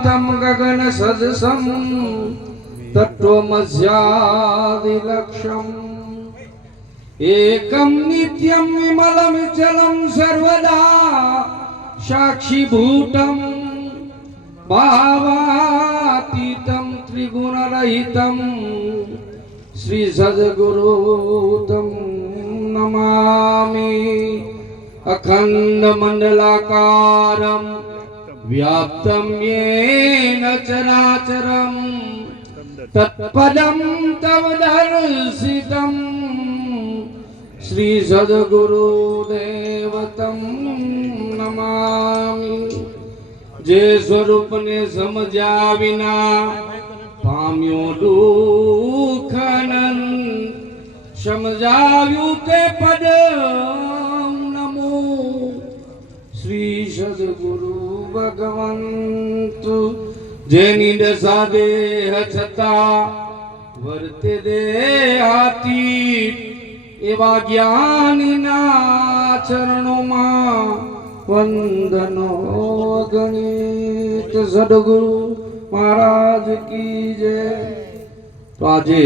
व्याप्तं गगन सदसं तत्त्वमस्यादिलक्ष्यम् एकं नित्यं विमलमचलं सर्वदा साक्षिभूतं भावातीतं त्रिगुणरहितं श्री सद्गुरुतं नमामि। अखण्डमण्डलाकारं व्याप्तं येन चराचरं तत्पदं तव दर्शितं श्री सद्गुरुदेवतं नमामि। जे स्वरूप ने समझा विना पाम्यो दुखनन समझाव्यू ते पद नमो श्री सद्गुरु भगवंत। जेनी दशा देह छता वर्ते देहातीत एवा ज्ञानीना चरणों में वंदनो गणित। सद्गुरु महाराज की जय। तो आजे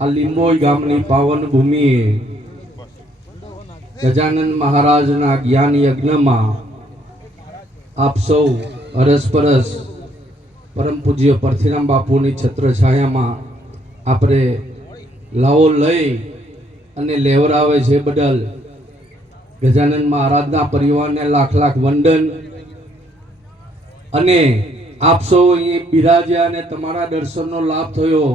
आ લીંબોઈ ગામની પાવન ભૂમિએ ગજાનન મહારાજના જ્ઞાન યજ્ઞમાં આપ સૌ અરસપરસ પરમ પૂજ્ય પરથીરામ બાપુની છત્રછાયામાં આપણે લાવો લઈ અને લેવરાવે છે બદલ ગજાનન મહારાજના પરિવારને લાખ લાખ વંદન। અને આપ સૌ અહીં બિરાજ્યા અને તમારા દર્શનનો લાભ થયો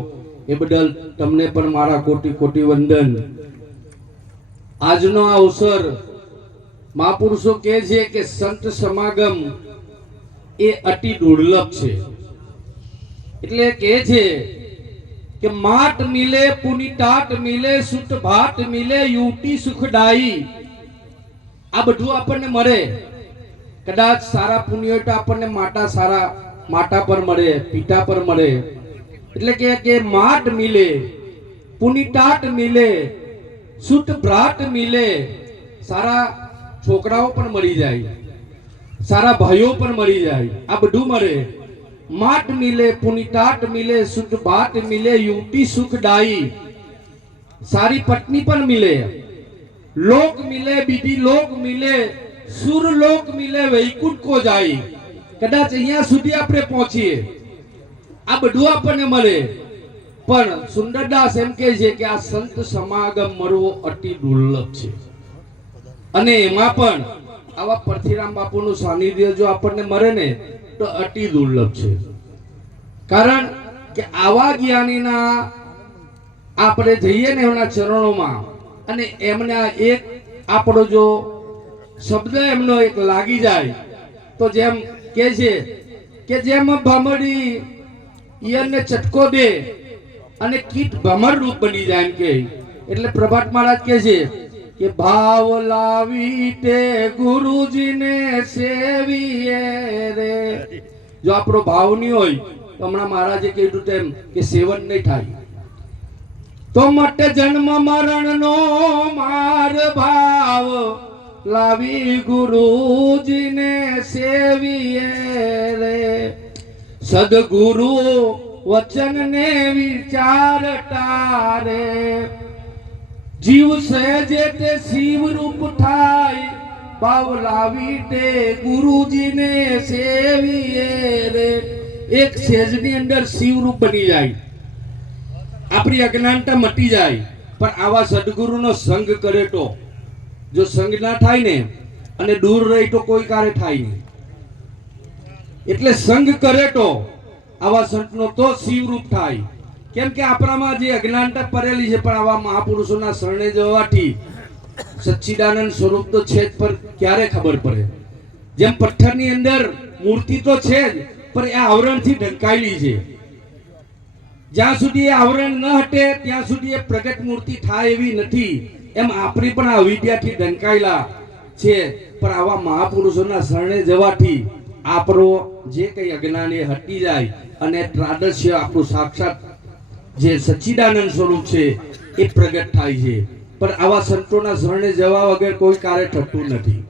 એ બદલ તમને પણ મારા કોટી કોટી વંદન। આજનો આ અવસર મહાપુરુષો કહે છે કે સંત સમાગમ એ અતિ દુર્લભ છે। એટલે કહે છે કે માટ મિલે પુની ટાટ મિલે સુટ ભાટ મિલે યુટી સુખદાઈ। આ બધું આપણને મળે। કદાચ સારા પુણ્ય હોય તો આપણને માટા પર મળે, પિતા પર મળે। એટલે કે માટ મિલે પુની ટાટ મિલે સુટ ભ્રાટ મિલે। સારા છોકરાઓ પણ મળી જાય, સારા ભાઈઓ પણ મળી જાય, આ બધું મળે। માટ મિલે પુની ટાટ મિલે સુટ ભાટ મિલે યુવતી સુખદાई। સારી પત્ની પણ મિલે, लोक मिले बीजी लोक मिले सुर लोक मिले वैकुंठ को जाई। कदाच अहिया सुधी आपणे पहोंचीए आ बधुं आपणे मळे। पण सुंदरदास एम कहे छे के आ संत समागम मळवो अति दुर्लभ छे। अने एमां पण आवा परथीराम बापुनुं सानिध्य जो आपणे मळे ने तो अति दुर्लभ छे। कारण के आवा ज्ञानीना आपणे जईए ने एमना चरणोमां અને એમના એક આપણો જો શબ્દ એમનો એક લાગી જાય તો જેમ કહે છે કે જેમ ભમરી ઈયને ચટકો દે અને કીટ ભમર રૂપ બની જાય એમ કે। એટલે પ્રભાત મહારાજ કહે છે કે ભાવ લાવી તે ગુરુજીને સેવીએ રે। જો આપણો ભાવ નહીં હોય તો હમણાં મહારાજે કીધું તેમ કે સેવન નહીં થાય। तो मट जन्म मरण नो मार भाव लावी गुरुजी ने सेविए रे। सदगुरु वचन ने विचार टारे जीव सहजे ते शिव रूप थाय भाव लावी ते गुरुजी ने सेविए रे। एक सेजनी अंदर शिव रूप बनी जाए, આપણી અજ્ઞાનતા મટી જાય। પણ આવા સદગુરુનો સંગ કરે તો જો સંગ ના થાય ને અને દૂર રહી તો કોઈ કાર્ય થાય નહીં। એટલે સંગ કરે તો આવા સંતનો તો શિવરૂપ થાય। કેમ કે આપણામાં જે અજ્ઞાનતા પરેલી છે પણ આવા મહાપુરુષોના શરણે જવાથી સચ્ચિદાનંદ સ્વરૂપ તો છે જ, પર ક્યારે ખબર પડે। જેમ પથ્થરની અંદર મૂર્તિ તો છે જ પણ એ આવરણથી ઢંકાયેલી છે। જ્યાં સુધી આવરણ ન હટે ત્યાં સુધી પ્રગટ મૂર્તિ થાય એવી નથી। એમ આપણી પણ આ વિદ્યાથી ઢંકાયેલા છે। પણ આવા મહાપુરુષોના શરણે જવાથી આપણો જે કંઈ અજ્ઞાન એ હટી જાય અને ત્રાદસ્ય આપણું સાક્ષાત જે સચ્ચિદાનંદ સ્વરૂપ છે એ પ્રગટ થાય છે। પણ આવા સંતોના શરણે જવા વગર કોઈ કાર્ય થતું નથી।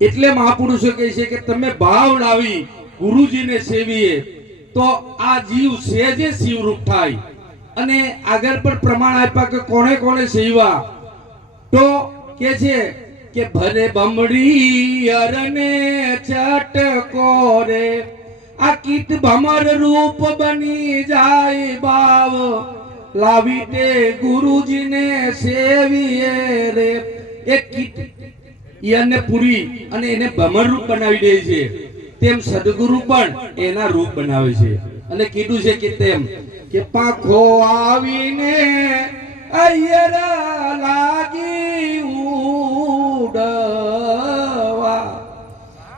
એટલે મહાપુરુષો કહે છે કે તમે ભાવ લાવી ગુરુજીને સેવીએ તો આ જીવ સહેજે શિવરૂપ થાય. અને આગળ પણ પ્રમાણ આપ્યા કે કોણે કોણે સેવા, તો કે છે કે ભરે બમડી અરને ચટકો રે, આ કીટ ભમર રૂપ બની જાય બાવ, લાવી તે ગુરુજીને સેવીએ રે. એક કીટ એને પૂરી અને એને ભમર રૂપ બનાવી દે છે, તેમ સદગુરુ પણ એના રૂપ બનાવે છે. અને કીધું છે કે તેમ કે પાંખો આવીને અયરા લાગી ઉડવા,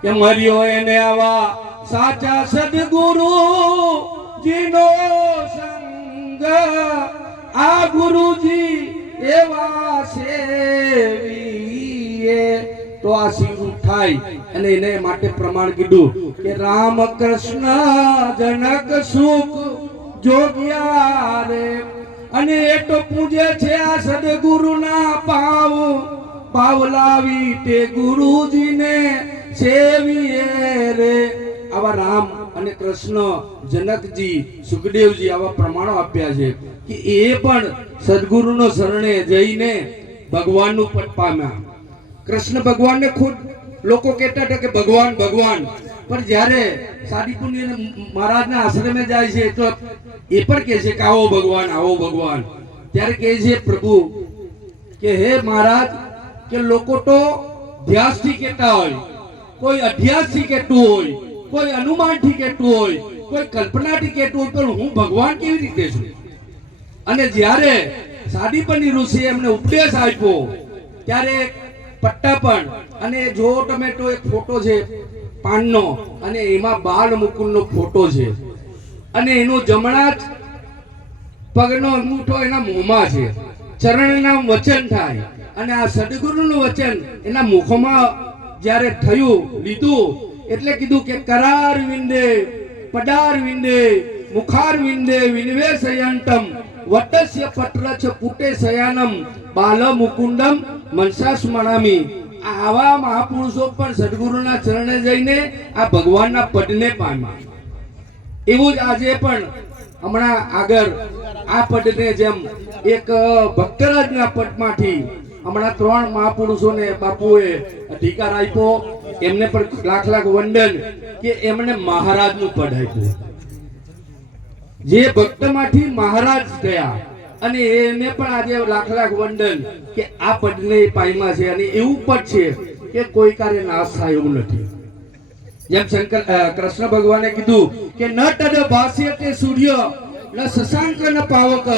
કે મર્યો એને આવા સાચા સદગુરુ જીનો સંગ, આ ગુરુજી એવા સેવીએ તો આ શિવરૂપ થાય. અને એને માટે પ્રમાણ કીધું કે રામ કૃષ્ણ જનક સુખ જોગ્યા રે, અને એ તો પૂજે છે આ સદગુરુના પાવ, પાવ લાવી તે ગુરુજીને સેવીએ રે. આવા રામ અને કૃષ્ણ, જનકજી, સુખદેવજી આવા પ્રમાણો આપ્યા છે કે એ પણ સદગુરુનો શરણે જઈને ભગવાનનું પદ પામ્યા. કૃષ્ણ ભગવાનને ખુદ લોકો કહેતા હતા કે ભગવાન ભગવાન, પણ જ્યારે સાદીપુરની મહારાજના આશ્રમે જાય છે તો એ પણ કહે છે કે આવો ભગવાન આવો ભગવાન. ત્યારે કહે છે પ્રભુ કે હે મહારાજ, કે લોકો તો ધ્યાસથી કહેતા હોય, કોઈ અધ્યાસથી કહેતું હોય, કોઈ અનુમાનથી કહેતું હોય, કોઈ કલ્પનાથી કહેતું હોય, પણ હું ભગવાન કેવી રીતે છું? અને જ્યારે સાદીપની ઋષિ એમને ઉપદેશ આપ્યો ત્યારે પટ્ટા પણ, અને જો તમે તો એક ફોટો છે પાનનો, અને એમાં બાલ મુકુંદનો ફોટો છે, અને એનો જમણા જ પગનો અંગૂઠો એના મોંમાં છે, ચરણના વચન થાય. અને આ સદગુરુનું વચન એના મુખમાં જ્યારે થયું લીધું એટલે કીધું કે કરાર વિંદે પડાર વિંદે મુખાર વિંદે વિનવે સયંતમ વટસ્ય પટ્રચ પુટે શયાનમ બાલ મુકુંદમ મનસા સ્મરામી. આવા મહાપુરુષો પણ સદગુરુના ચરણે જઈને આ ભગવાનના પદને પામ્યા. એવું જ આજે પણ હમણાં આગળ આ પદને જેમ એક ભક્તરાજના પદમાંથી હમણાં 3 મહાપુરુષોને બાપુએ અધિકાર આપ્યો, એમને પણ લાખ લાખ વંદન કે એમને મહારાજનું પદ આપ્યું. જે ભક્તમાંથી મહારાજ થયા, અને એને પણ આજે લાખ લાખ વંદન કે આ પદને પામ્યા છે. અને એવું પદ છે કે કોઈ કાર્ય નાશ થાય એવું નથી. જેમ કૃષ્ણ ભગવાને કીધું કે ન તદ ભાષ્ય તે સૂર્ય ન શશાંક ન પાવક,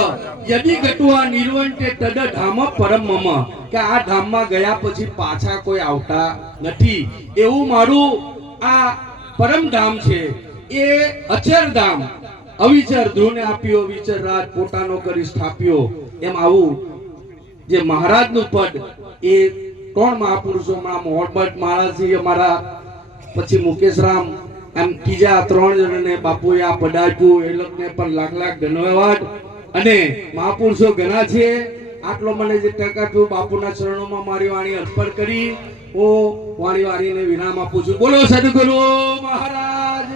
યદિ ગત્વા નિર્વંતે તદ ધામ પરમ મમ, કે આ ધામમાં ગયા પછી પાછા કોઈ આવતા નથી. એવું મારું આ પરમ ધામ છે, એ અચર ધામ. અવિચર ધ્રુવને આપ્યો, વિચર રાજ પોતાનો કરી સ્થાપ્યો. એમ આવું જે મહારાજનું પદ એ 3 મહાપુરુષોમાં મોહમ્મદ મહારાજજી અમારા, પછી મુકેશરામ, એમ ત્રીજા 3 જણને બાપુએ આ પદ આપ્યું. એ લોકોને પણ લાખ લાખ ધન્યવાદ. અને મહાપુરુષો ઘણા છે. આટલો મને જે તક આપ્યું, બાપુના ચરણોમાં મારી વાણી અર્પણ કરી હું વાણીને વિરામ આપું છું. બોલો સદગુરુ મહારાજ.